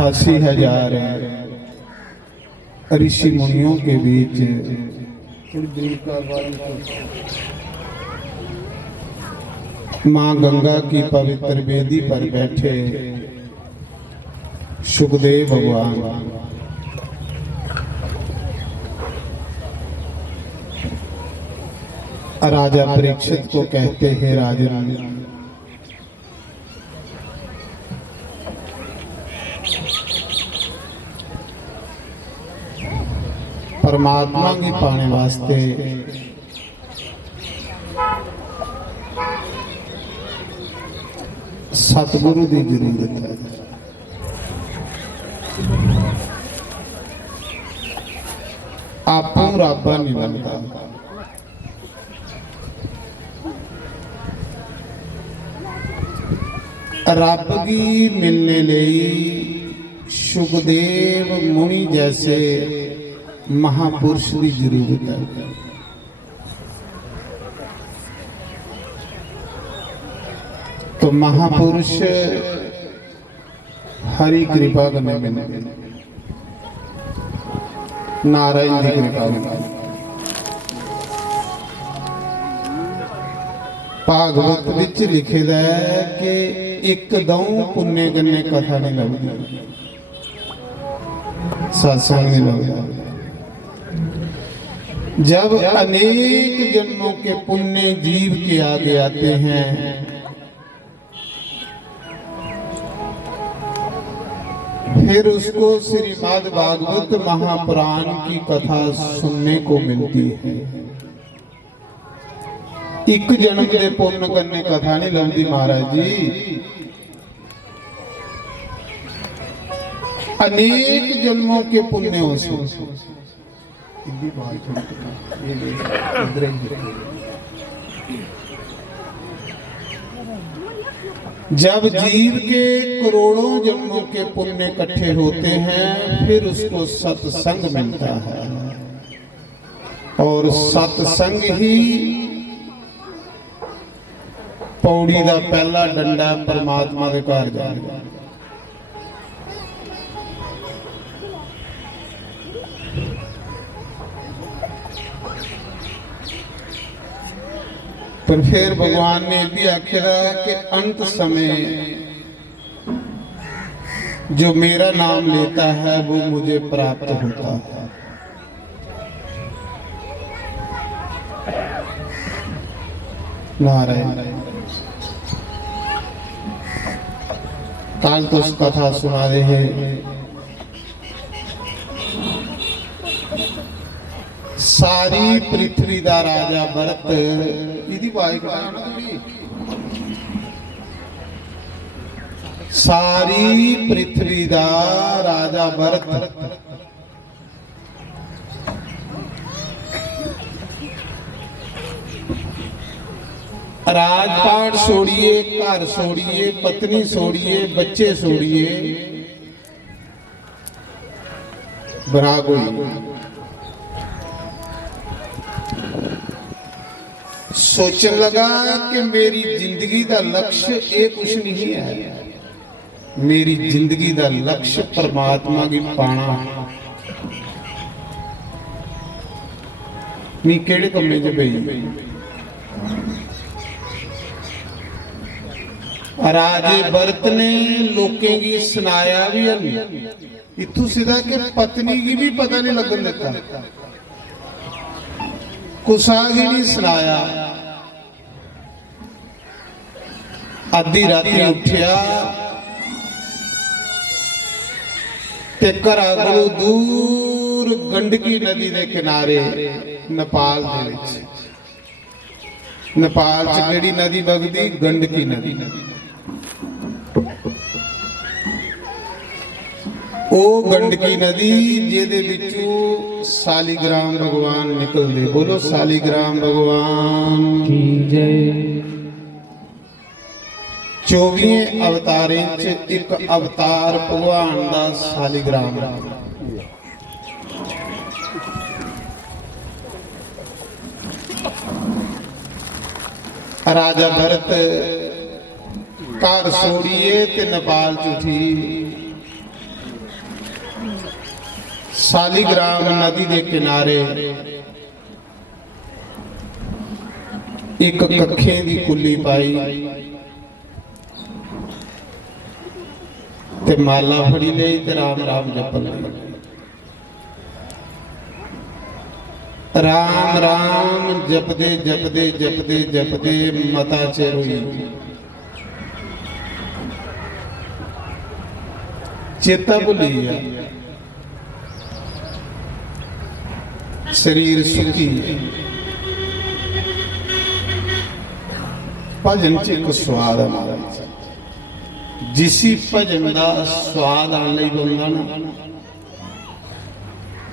88,000 ऋषि मुनियों के बीच माँ गंगा की पवित्र वेदी पर बैठे सुखदेव भगवान राजा परीक्षित को कहते हैं, राजन परमात्मा की पाने वास्ते सतगुरु की जरूरत है। आपू रब्बा नहीं लगता, रब की मिलने लिए सुखदेव मुनि जैसे महापुरुष की जरूरत है। तो महापुरुष हरि कृपा करने मिलते, नारायण की कृपा करने। भागवत विच लिखे है कि एकदम पुण्य करने कथा नहीं लगती, सत्संग नहीं लगता। जब अनेक जन्मों के पुण्य जीव के आगे आते हैं, फिर उसको श्रीमद् भागवत महापुराण की कथा सुनने को मिलती है। एक जन्म के पुण्य करने कथा नहीं लगती महाराज जी, अनेक जन्मों के पुण्यों से। जब जीव के करोड़ों जन्मों के पुण्य इकट्ठे होते हैं, फिर उसको सत्संग मिलता है, और सत्संग ही पौड़ी का पहला डंडा परमात्मा के घर जाएगा। पर फिर भगवान ने भी आखिरा कि अंत समय जो मेरा नाम लेता है वो मुझे प्राप्त होता है। नारायण। काल तो कथा सुना रहे हैं, सारी पृथ्वी का राजा भरत, सारी पृथ्वी का राजा भरत राजपाट छोड़िए, घर छोड़िए, पत्नी छोड़िए, बच्चे छोड़िए, बरागोई सोचने लगा कि मेरी जिंदगी का लक्ष्य ये कुछ नहीं है, मेरी जिंदगी का लक्ष्य परमात्मा की पाना। मैं केड़े कमरे च पई। राजे भरत ने लोकें की सुनाया भी इतू सीधा कि पत्नी की भी पता नहीं लगन देता, कुसा ही नहीं सुनाया। आधी राती उठिया ते घरा कोलों दूर गंडकी नदी के किनारे नेपाल दे विच, नेपाल च केड़ी नदी बगदी? गंडकी नदी। ओ गंडकी नदी जिहदे विचों सालीग्राम भगवान निकलदे। बोलो सालीग्राम भगवान की जय। 24 अवतारें च एक अवतार भगवान दा सालीग्राम। राजा भरत घर छोड़िए ते नेपाल च उठी सालिग्राम नदी के किनारे एक कखे की कुली पाई ते माला फड़ी ले ते राम राम जपन लगे। राम राम जपदे जपदे जपदे जपदे मता चिर हुई। चेता भुली है, शरीर सुखी है। भजन च एक स्वाद है महाराज, जिसी भजन का स्वाद आने लई बंदा ना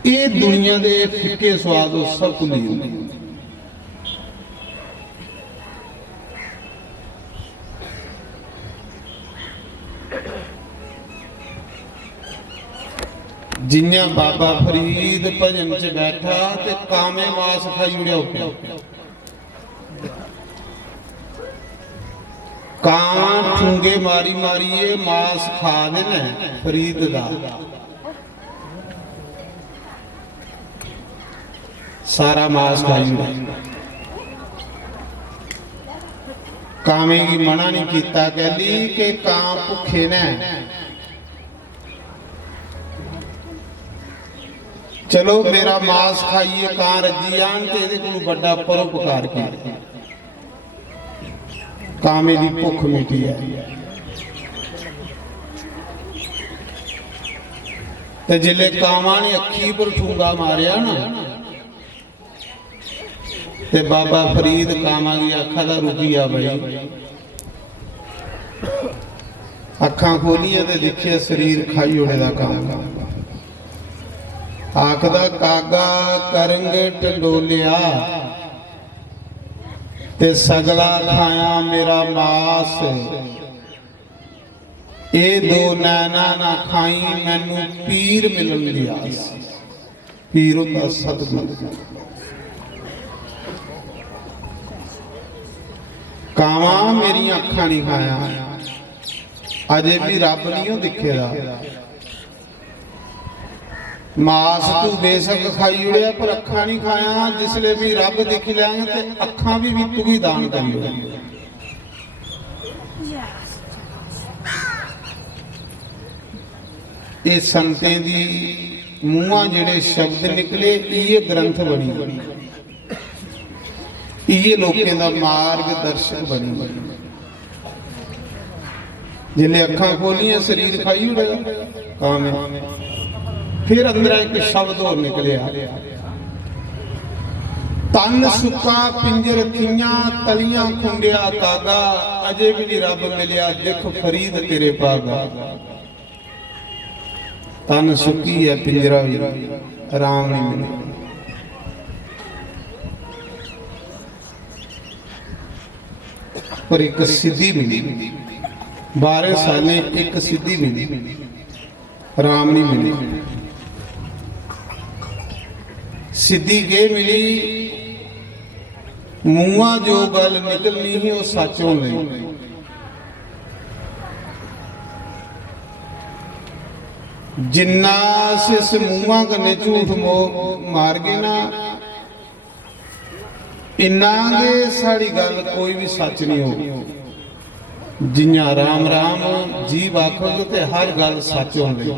ये दुनिया के फिक्के स्वाद सब भुली जांदे। जिन्या बाबा फरीद भजन च बैठा ते कामे मास खाई उड़िया उठ्या। कां ठूंगे मारी मारिए मास खा देना फरीद दा, सारा मास खाई उड़िया। कामे की मना नहीं किया, कहली कि कां भुखे ने, चलो मेरा मास खाइए कां रजी आन ते इहदे कोल बड़ा परोपकार कर। कामे दी भुख मिटी है ते जिले कामा ने अखी पर ठूंगा मारिया ना ते बाबा फरीद कामा की अखा दा रुकिया बई। अखा खोलिया ते देखिया शरीर खाई उड़े दा काम। आखदा कागा करंग टंडोलिया ते सगला खाया मेरा मास, ए दो नैना ना खाई मैनू पीर मिलन दी आस। पीर होंदा सतगुरु। कावा मेरी अखा नहीं खाया, अजे भी रब नहीं दिखेगा। मास तू बेशक खाई उड़िया पर अखा नहीं खाया, जिसले भी रब दिख लेंगे ते अखा भी तू ही दान करी। ये संतें दी मूहां जेड़े शब्द निकले ये ग्रंथ बनी, ये लोकें दा मार्ग दर्शक बनी। जिले अखा खोलियां शरीर खाई उड़ेगा काम। फिर अंदर एक शब्द और निकलिया, तन सुखा पिंजर थियां तलियां खुंडिया कागा, अजे भी नहीं रब मिलिया दिख फरीद तेरे पागा। तन सुखी है पिंजरा भी राम नहीं मिले। पर एक सिद्धि मिली, 12 साल एक सिद्धि मिली, राम नहीं मिली। सिद्धि के मिली, मुआ जो गल निकलनी ही वो सच होनी। जिन्ना इस मुआ कन्ने झूठ मार गए ना, इन्ना गे साड़ी गल कोई भी सच नहीं हो। जिन्ना राम राम जीव आखोगे तो हर गल सच होनी।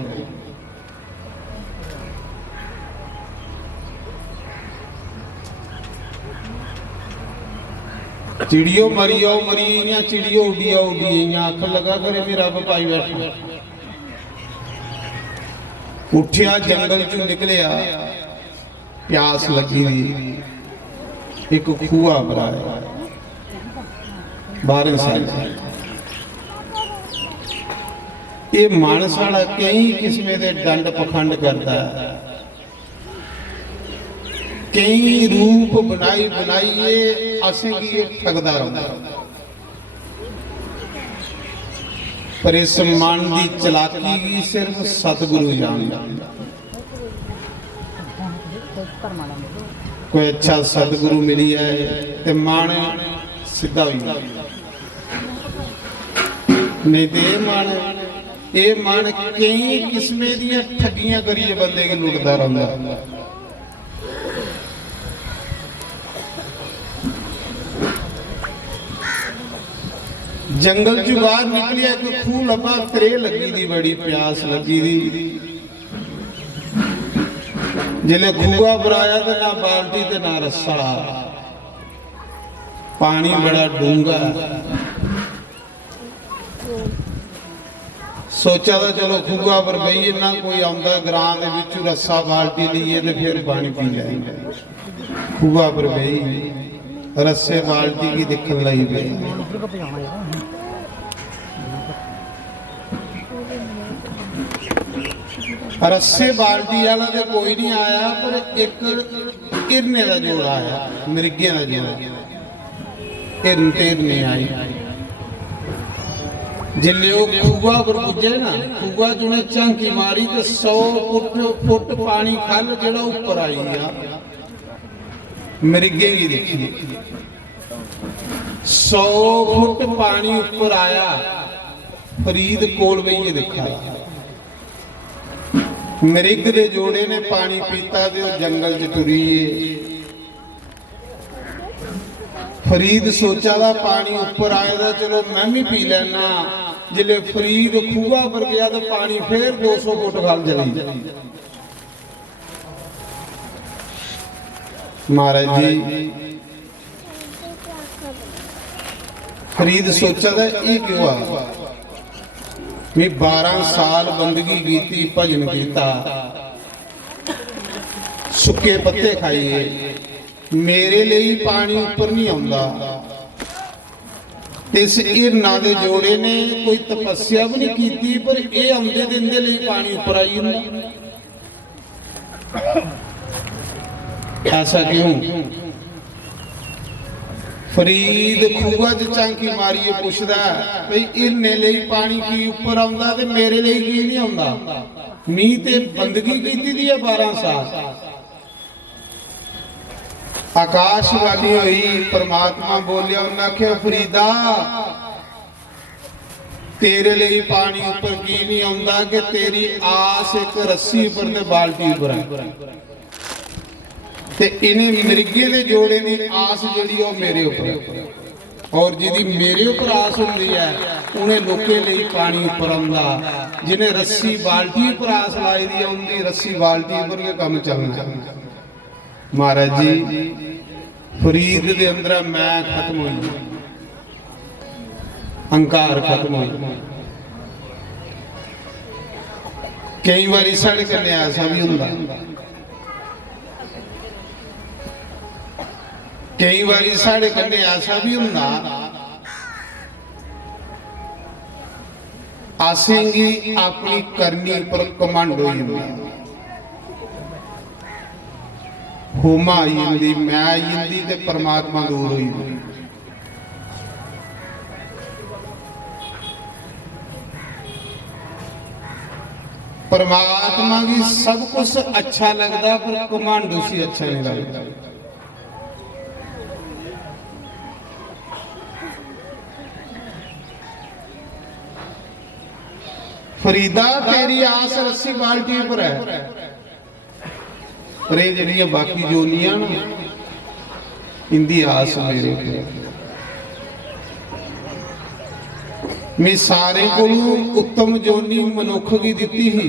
चिड़ियो मरियो मरी या चिड़ियो उड़िया उड़िया, आख लगा करे भी रब पाई बैठा। उठिया जंगल चो निकलिया, प्यास लगी एक खूआ बनाया 12 साल। ये मानस वाला कई किस्म के दंड पखंड करता है, कई रूप बनाई बनाइए असें की ठगदा रहता। पर इस मन की चलाकी भी सिर्फ सतगुरु जानता। कोई अच्छा सतगुरु मिली है तो मन सीधा हुई, नहीं तो मन ये मन कई किस्में दियां ठगियां करिए बंदे की लुटता रहता। जंगल चो बाहर निकलिया एक खूह लभा, त्रे लगी दी, बड़ी प्यास लगी दी। जिले खूआ भराया तो ना बाल्टी ते ना रस्सा, पानी बड़ा डूंगा। सोचा था चलो खूआ पर बईए ना, कोई आंदा ग्रां दे विचों रस्सा बाल्टी लीए ते फिर पानी पी लेंगे। खूआ पर बई रस्से बाल्टी की दिखन लगी पई। रस्से बाल्टी वाला तो कोई नहीं आया, पर एक हिरने का जोड़ा आया, मृगे का जोड़ा। हिरन ते हिरनी आई। जिले खूआ पर पुजे ना, खूआ चुने झांकी मारी तो 100 फुट पानी खल जो उपर आई आ, मृगे की देखी। 100 फुट पानी उपर आया, फरीद कोल बईए देखा। मृग दे जोड़े ने पानी पीता ते जंगल च टुरीए। फरीद सोचा था पानी उपर आएगा, चलो मैं भी पी लेना। जिले फरीद खूआ पर गया तो पानी फिर 200 फुट खल चली। महाराज जी फरीद सोचा था ये क्यों आ, मैं 12 साल बंदगी की, भजन किया, सुके पत्ते खाइए, मेरे लिए पानी ऊपर नहीं आता। इस हिरना दे जोड़े ने कोई तपस्या भी नहीं की, पर यह आंदे दिंदे लिए पानी ऊपर आई जाता। ऐसा क्यों? फरीद खूआ च झांकी मारिए पुछदा भाई हिरने लिए पानी की ऊपर आंदा ते मेरे लिए की नहीं आंदा? मी ते बंदगी कीती दी है 12 साल। आकाशवाणी हुई, परमात्मा बोलिया, उन्हें आख्या फरीदा तेरे लिए पानी ऊपर की नहीं आंदा कि तेरी आस एक रस्सी पर ते बाल्टी पर है, ते इन्हें मृगे दे जोड़े की आस जी मेरे ऊपर, और जिहदी मेरे ऊपर आस होंदी है उन्हें लोके लिए पानी ऊपर आंदा। जिन्हें रस्सी बाल्टी पर आस लाई दी उनकी रस्सी बाल्टी पर के काम चलना। महाराज जी फरीद दे अंदर मैं खत्म हुई, अहंकार खत्म हुई। कई बारी साढ़े कन्ने ऐसा भी हुंदा, कई बारी साढ़े कन्ने ऐसा भी हुंदा, आसेंगी अपनी करनी पर कमांड होई हुंदा। होमा आई जंदी, मैं आई जंदी ते परमात्मा दूर होई हुंदी। परमात्मा की सब कुछ अच्छा लगता, पर कमांड उसी अच्छा नहीं लगता। फरीदा तेरी आस रस्सी बाल्टी पर है, पर ये जड़ियां बाकी जोनियां ना इनकी आस मेरे ऊपर। मैं सारे को उत्तम जोनी मनुख की दिती ही,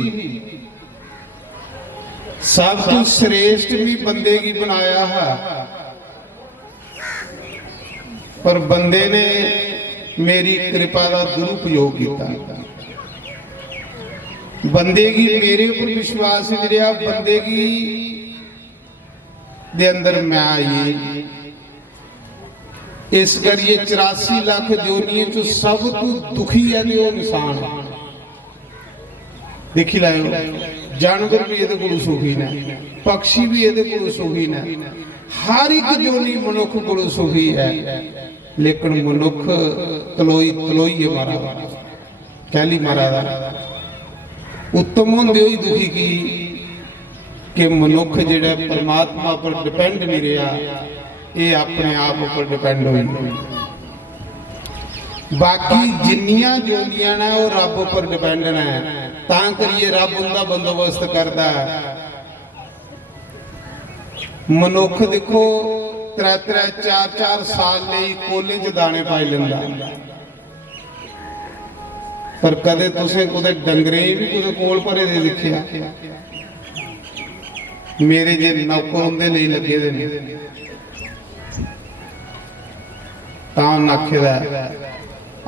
सब तो श्रेष्ठ भी बंदे की बनाया है, पर बंदे ने मेरी कृपा का दुरुपयोग किया। बंदे की मेरे ऊपर विश्वास नहीं रहा, बंदे की दे अंदर मैं आई। इस करिए 84 लाख जोनियों चो सब तो दुखी है वो इंसान। देखी लाओ, जानवर भी ये को सुखी ने, पक्षी भी ये को सुखी ने, हर एक जोनी मनुख को सुखी है, लेकिन मनुख तलोई तलोई है मारा, कहली मारा उत्तम होंदे ही दुखी की कि मनुख जिहड़ा परमात्मा पर डिपेंड नहीं रहा, ये अपने आप पर डिपेंड हुई। बाकी जिन्नियां जोनियां ने वो रब उपर डिपेंड ने, तां करिए रब उनका बंदोबस्त करता है। मनुख देखो 3-3 4-4 साल ਲਈ ਕੋਲੇ 'ਚ ਦਾਣੇ ਪਾਈ ਲੈਂਦਾ, पर कदे तुसें कुदै डंगरे भी कुदै कोल भरे दे दिखिया? मेरे जे नौकर उंदे नहीं लगे दे ने तां आखेदा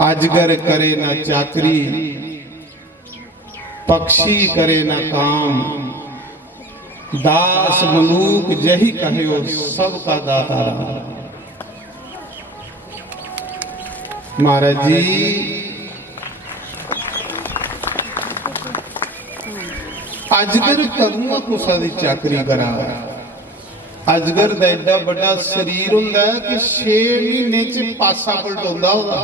अजगर करे ना चाकरी, पक्षी करे ना काम, दास मलूक जही कहो सबका दाता राम। महाराज जी अजगर करूंगा कुसा दी चाकरी करा। अजगर दा एडा बड़ा शरीर हुंदा है कि 6 महीने च पासा पलटाउंदा होगा।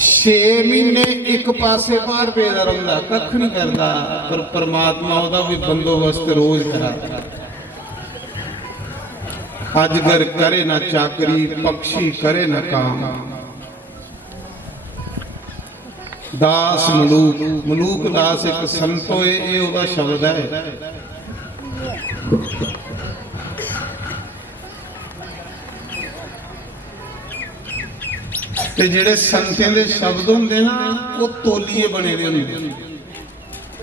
6 महीने एक पासे बाहर पेदा रहिंदा, कख नहीं करदा, पर परमात्मा ओदा भी बंदोबस्त रोज करांदा। अजगर करे ना चाकरी, पक्षी करे ना काम, दास मलूक, मलूक दास एक संतो है, ये ओदा शब्द है। ते जेड़े संतें दे शब्द होंदे ना वो तोलिए बने दे होंदे,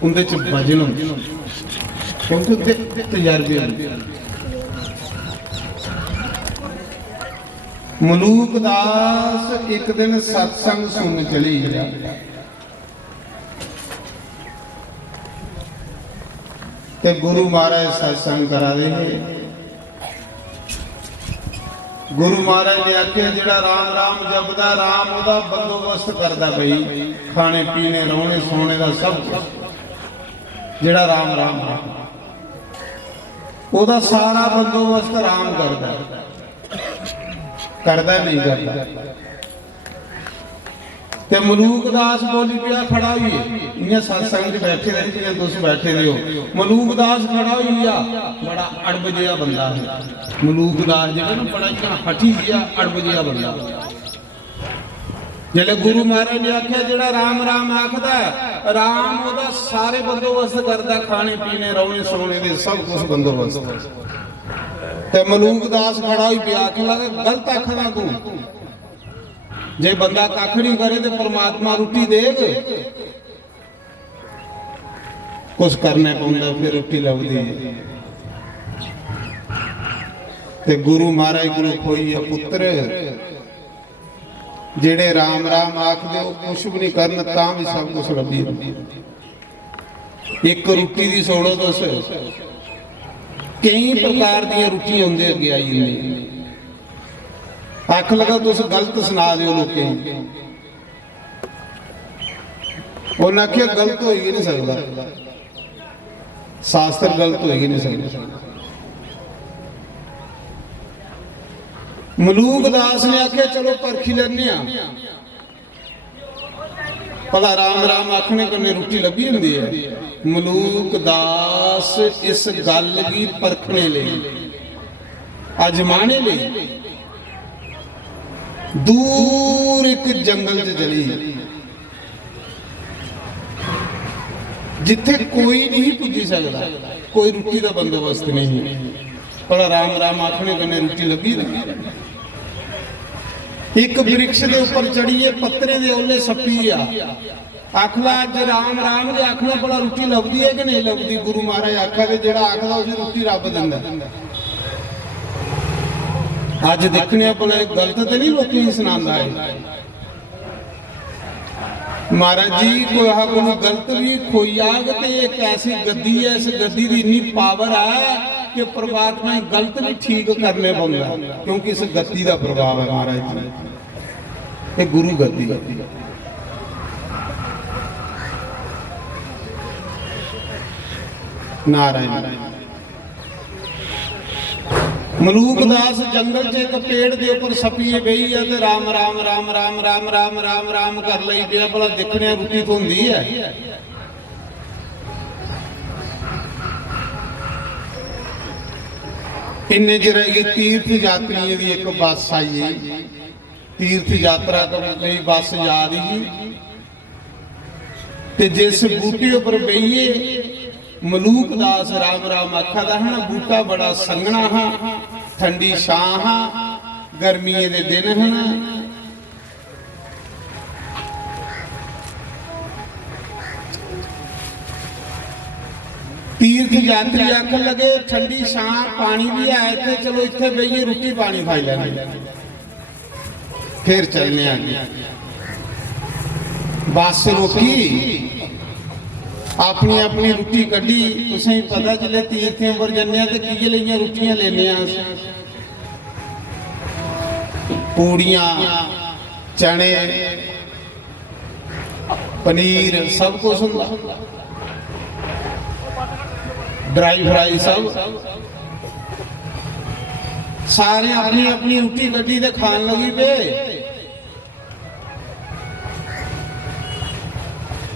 उंदे च वजन होंदे, क्योंकि उंदे तजर्बे होंदे। मलूक दास एक दिन सत्संग सुन चली गया। ते गुरु महाराज सत्संग करा दे। गुरु महाराज ने आख्या जेड़ा राम राम जपदा, राम ओदा बंदोबस्त करदा भाई, खाने पीने रोने सोने का सब कुछ। जेड़ा राम राम ओदा सारा बंदोबस्त राम करदा, करदा नहीं करदा। ते मलूक दास बोली पिया खड़ा हुई, इयां सत्संग च बैठे रहे जिवें तुस बैठे रहे हो। मलूक दास खड़ा हुई, बड़ा अड़ब जिहा बंदा है। मलूक दास जेड़ा ना बड़ा इयां हठी जिहा अड़ब जिहा बंदा। जिहले गुरु महाराज ने आख्या जेड़ा राम राम आखदा, राम ओदा सारे बंदोबस्त करदा, खाने पीने रोने सोने दे सब कुछ बंदोबस्त। ते मलूक दास खड़ा हुई पिया आखन लगा गलत आखदा तू, जे बंदा कख नहीं करे तो परमात्मा रोटी देग, कुछ करना पौंदा फिर रोटी लभदी। ते गुरु महाराज गुरु खोई पुत्र जेड़े राम राम आखदे कुछ भी नहीं करन तां भी सब कुछ लभी। एक रोटी दी सोड़ो तुस, कई प्रकार दी रुचि होंदे अगे आई जंदी। आख लगा तुस गलत सुना दिओ लोकें, उन्हें आख्या गलत हो ही नहीं सकता, शास्त्र गलत हो ही नहीं सकता। मलूक दास ने आख्या चलो परखी लैने, भला राम राम आखने कन्ने रोटी लभी हुंदी है। मलूक दास इस गल की परखने ले, अजमाने ले दूर एक जंगल च चली, जिथे कोई नहीं पुजी सकता, कोई रोटी का बंदोबस्त नहीं। भला राम राम आखने कन्ने रोटी लभी नहीं। एक वृक्ष के ऊपर चढ़िए, पत्रे दे ओले सप्पी आ, आखला अज राम राम दे आखना भला रोटी लभदी है कि नहीं लभदी। गुरु महाराज आखा कि जेड़ा आखदा उसी रोटी रब दिंदा। अज देखने भला गलत तो नहीं लोकें सुनांदा है। महाराज जी कोई गलत भी खोई आग तो एक ऐसी गद्दी है, इस गद्दी की इन्नी पावर है कि परमात्मा गलत भी ठीक करने पौंदा, क्योंकि इस गद्दी का प्रभाव है। महाराज जी ये गुरु गद्दी नारायण। मलूक दास जंगल च एक पेड़ के ऊपर सपीए बही है, तो राम राम राम राम राम राम राम राम कर लई पिया। भला देखने रोटी तो होंदी है। इन्ने चिर तीर्थ यात्रियों की एक बस आई, तीर्थ यात्रा तो मेरी बस जा रही ते जिस बूटे पर बहिए मलूक दास राम राम आखा दा है ना, बूटा बड़ा संघना हा, ठंडी छां हा, गर्मिये दे दिन हैं। तीर्थ यात्री आखन लगे ठंडी छां पानी भी है थे, चलो इत्थे बहिए रोटी पानी खाई लेंगे फिर चलने आगे। बस रोकी अपनी अपनी रोटी कड्डी। तुसें पता चले तीर्थें पर जन्ने ते की लेइयां रोटियां लेने पूड़ियां चने पनीर सब कुछ हुंदा, ड्राई फ्राई सब, सारे अपनी अपनी रोटी गड्डी ते खान लगी पे।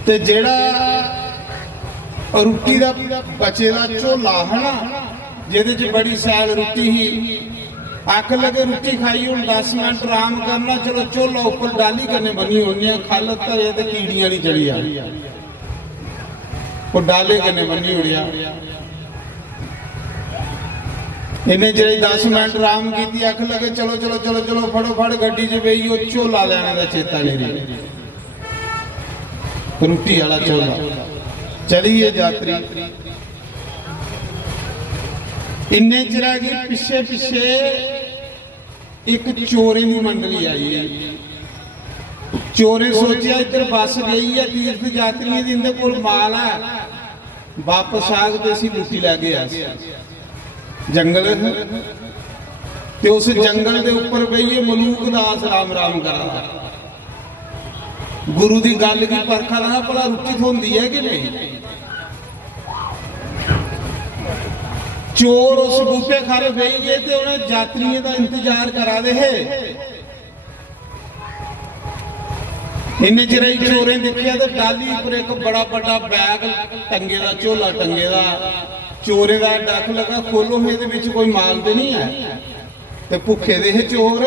ते जेड़ा रोटी दा बचे दा झोला है ना, जिहदे च बड़ी सैल रोटी ही, आख लगे रोटी खाई हूं 10 मिनट आराम करना, चलो झोला उपर डाली कन्ने बनी होनी, खल धरे ते कीड़ियां नहीं चढ़ी आ, वो डाले कन्ने बनी उड़िया। इन्हें जे 10 मिनट आराम की, आख लगे चलो चलो चलो चलो फड़ो फड़ गड्डी च बही, वो झोला लेने का चेता नहीं रही, रोटी वाला झोला। चलिए यात्री इन्ने चिरा की पिछे पिछे एक चोरे की मंडली आई है। चोरे सोचा इधर बस गई है तीर्थ यात्रियों की, इनके कोल माल है, वापस आ गए असीं लुटी लैके आ जंगल ते उस जंगल के उपर बहिए मलूक दास राम राम करा। गुरु की गल की परखा रहा भला रुचि होंदी है कि नहीं। चोर उस बूटे खारे बही गए तो उन्हें यात्रियों का इंतजार करा दे है। इन्ने चिर चोरे देखिया तो डाली पर एक बड़ा बड़ा बैग टंगे का, झोला टंगे का। चोरे का डक लगा, खोलो ये कोई माल तो नहीं है, तो भुखे दे चोर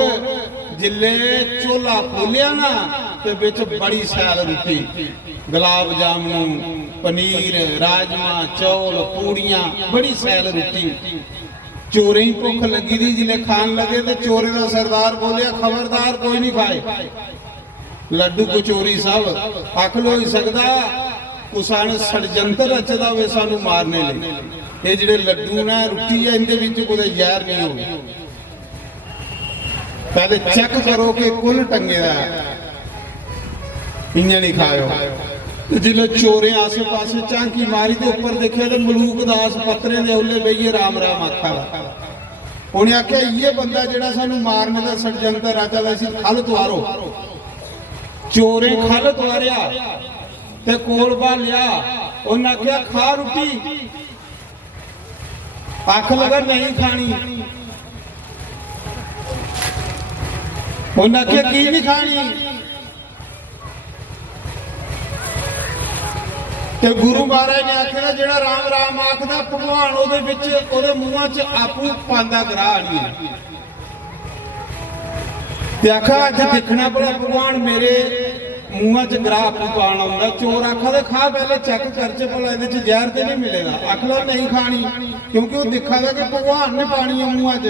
जिले झोला खोलिया ना, तो बिच बड़ी सैल रोटी, गुलाब जामुन, पनीर, राजमा, चौल, पूड़ियां, बड़ी सैल रोटी। चोरे ही भुख लगी थी, जिले खान लगे तो चोरे का सरदार बोलिया खबरदार कोई नहीं खाए, लड्डू कचोरी सब आख लो ही सकता, कुछ षडयंत्र रचदा वे सानू मारने लिए। ये जिहड़े लड्डू ना रोटी है इनके विच कोई जहर नहीं हो, पहले चेक करो कि कुल टंगे दा इयां नहीं खाओ। जिले चोरे आसे पासे झांकी मारी तो उपर देखे तो मलूक दास पत्रे दे ओले बहिए राम राम आखा। उन्हें आख्या ये बंदा जिहड़ा सानू मारने का षडयंत्र रचदा सी, खल तुआरो। चोरे खल तुआरिया ते कोल भालिया, उन्हें आख्या खा रोटी, आख लगा नहीं खानी। उन्हें आख्या की नहीं खानी, ते गुरु महाराज ने आख्या जेड़ा राम राम आखदा भगवान ओदे विच ओदे मुंहां च आपू पांदा ग्राह नहीं। ते आखा अज देखना भला भगवान मेरे मुंहां च ग्राह आपू पाण आउंदा। चोर आखा दे खा पहले चेक कर च भला इहदे च जहर ते नहीं मिलेगा। आख लो नहीं खानी, क्योंकि वो दिखागा कि भगवान ने पानी है मुंहां च।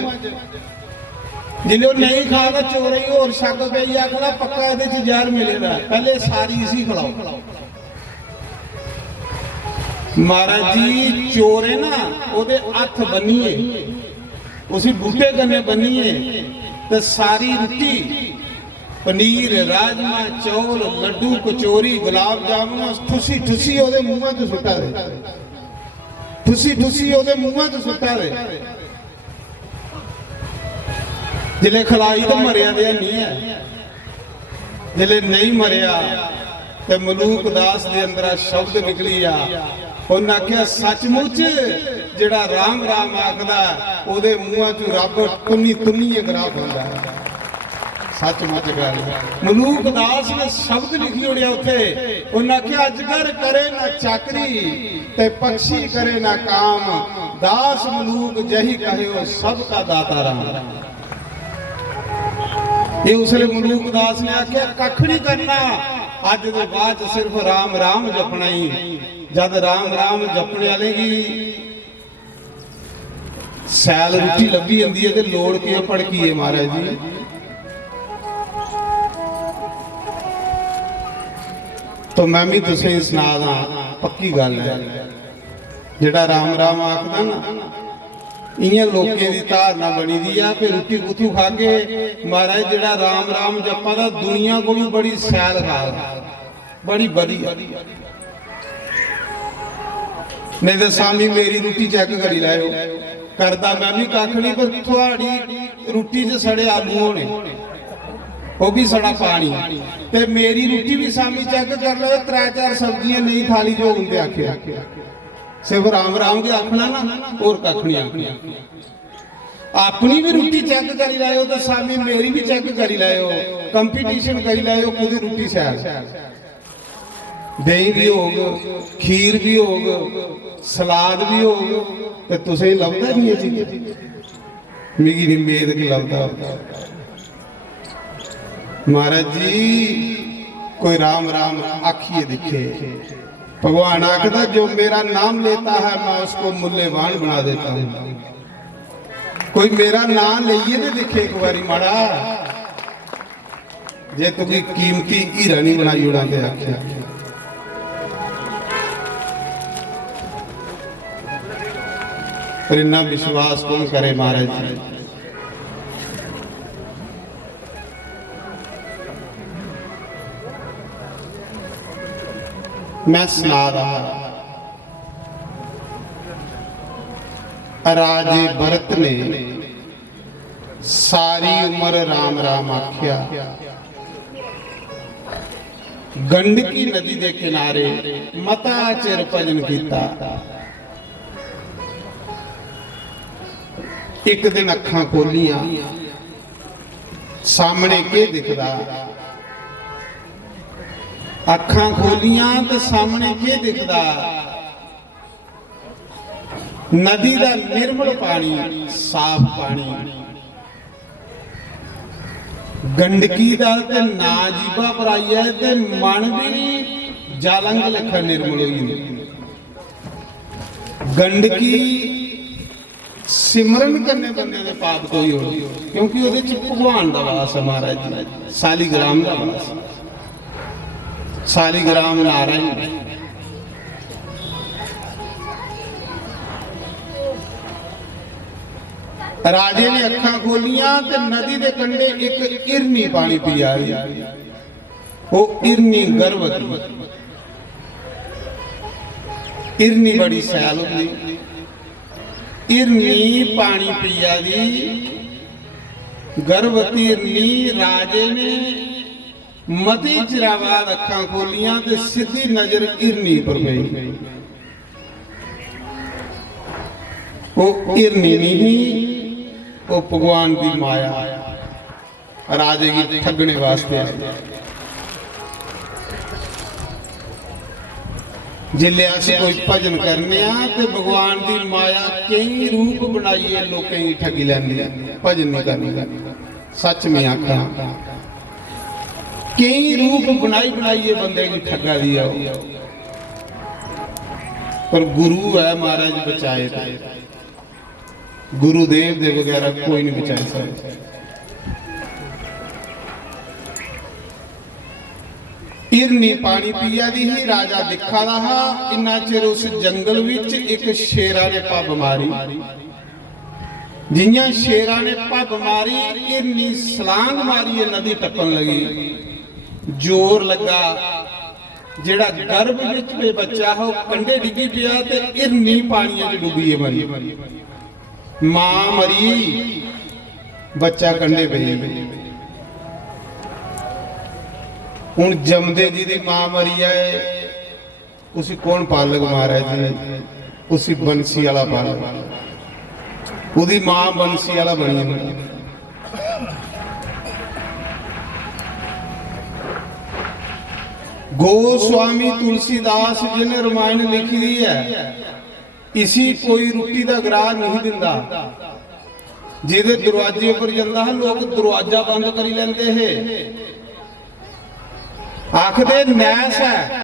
जिले नहीं खा तो चोर ही होर शक पई, आखदा पक्का इहदे च जहर मिलेगा, पहले सारी इसी खिलाओ। महाराज जी चोरे ना ओदे हथ बन्नीए, उसी बूटे कन्ने बन्नीए, तो सारी रोटी पनीर, राजमा, चौल, लड्डू, कचोरी, गुलाब जामुन ठुसी ठुसी ओदे मुंहां च सुट्टा दे, ठुसी ठुसी ओदे मुंहां च सुट्टा दे। जिले खिलाई तो मरिया दे नहीं है, जिले नहीं मरिया तो मलूक दास दे अंदर शब्द निकली आ। उन्हें आख्या सचमुच जिहड़ा राम राम आखदा ओदे मुंहां चों रब तुन्नी तुन्नी ग्राह पांदा। सचमुच गल मलूक दास ने शब्द लिखी उड़िया उत्थे। उन्हें आख्या अजगर करे ना चाकरी ते पक्षी करे ना काम, दास मलूक जही कहे वो सबका दाता राम। ये उसले मलूक दास ने आख्या कख नहीं करना, अज दे बाद सिर्फ राम राम जपना ही। जद राम राम जपने वाले की सैल रुचि लभी जाती है तो लोड़ की भड़की है महाराज जी। तो मैं भी तुसें सुना दा पक्की गल है, जेड़ा राम राम आखदा ना इयां लोकें दी धारना बनी दी आ कि रुटी कुथू खा के महाराज जेड़ा राम राम जपा दा दुनिया को भी बड़ी सैल खा बड़ी वधिया। नहीं तो सामी मेरी रुटी चेक करी लाओ, करदा मैं भी कख नहीं, पर थोड़ी रुटी च सड़े आलू होने वो भी सड़ा पानी, ते मेरी रुटी भी सामी चेक कर लो, 3-4 सब्जियां नहीं थाली जो होंगे आखे सिर्फ राम राम के आखना ना और कख नहीं आखना। अपनी भी रुटी चेक करी लाओ तो सामी मेरी भी चेक करी लाओ, कंपीटीशन करी लाओ, खुद रुटी शैल दही भी होग, खीर भी होग, सलाद भी होग, तो तुसें लभदा नहीं है चीज, मिगी नहीं मेद की लभदा। महाराज जी कोई राम राम आखिए दिखे, भगवान आखदा जो मेरा नाम लेता है मैं उसको मूल्यवान बना देता हूं। कोई मेरा नाम लेइए तो दिखे एक बारी माड़ा, जे तू कोई कीमती हीरा नहीं बनाई उड़ाते आखे। पर इन्ना विश्वास कौन करे महाराज जी। मैं सुना रहा राजे भरत ने सारी उम्र राम राम आख्या, गंडकी नदी के किनारे मता चिर भजन किया। एक दिन अखां खोलियां, सामने के दिखदा, अखां खोलियां तो सामने के दिखदा, नदी का निर्मल पानी, साफ पानी। गंडकी का ते ना जीवा भराई है ते मन भी जालंग लेखा निर्मल हुई। गंडकी सिमरन करने बंदे दे पाप कोई हो, क्योंकि उहदे च भगवान दा वास है महाराज जी, सालीग्राम दा वास, सालीग्राम नारायण। राजे ने अखां खोलियां ते नदी दे कंढे एक इरनी पानी पी आ रही, वो इरनी गर्भवती, इरनी बड़ी सैल होंदी, इरनी पानी पिया दी गर्भवती इरनी। राजे ने मती चिरा बाद अखां खोलियां ते सीधी नजर इरनी पर गई। वो इरनी नहीं, वो भगवान की माया राजे की ठगने वास्ते आई। जिले असीं कोई भजन करने तो भगवान की माया कई रूप बनाइए लोगों की ठगी लैंदी, भजन नहीं करनी। सच में आखा कई रूप बनाई बनाइए बंदे की ठगा दिया, पर गुरु है महाराज बचाए, गुरुदेव दे वगैरह कोई नहीं बचा सकता। इरनी पानी पिया दी ही राजा दिखा रहा, इन्ना चिर उस जंगल विच एक शेरा ने पब मारी। जियां शेरा ने पब मारी, इरनी सलांग मारी, नदी टपन लगी, जोर लगा, जेड़ा गर्भ विच में बच्चा हो कंडे डिगी पिया ते इरनी पानियां च डुबी है मरी। मां मरी, बच्चा कंडे पे। हुण जमदे जी दी मां मरी है, उसी कौन पालक महाराज जी, उसी बंसी वाला पालक, उदी मां बंसी वाला बनी। गोस्वामी तुलसीदास जी ने रामायण लिखी दी है, इसी कोई रुटी का ग्राह नहीं दिंदा, ਜਿਹਦੇ ਦਰਵਾਜ਼ੇ ਉੱਪਰ ਜਾਂਦਾ ਹੈ ਲੋਕ ਦਰਵਾਜ਼ਾ ਬੰਦ ਕਰੀ ਲੈਂਦੇ ਹੈ, ਆਖਦੇ ਨੈਸ ਹੈ।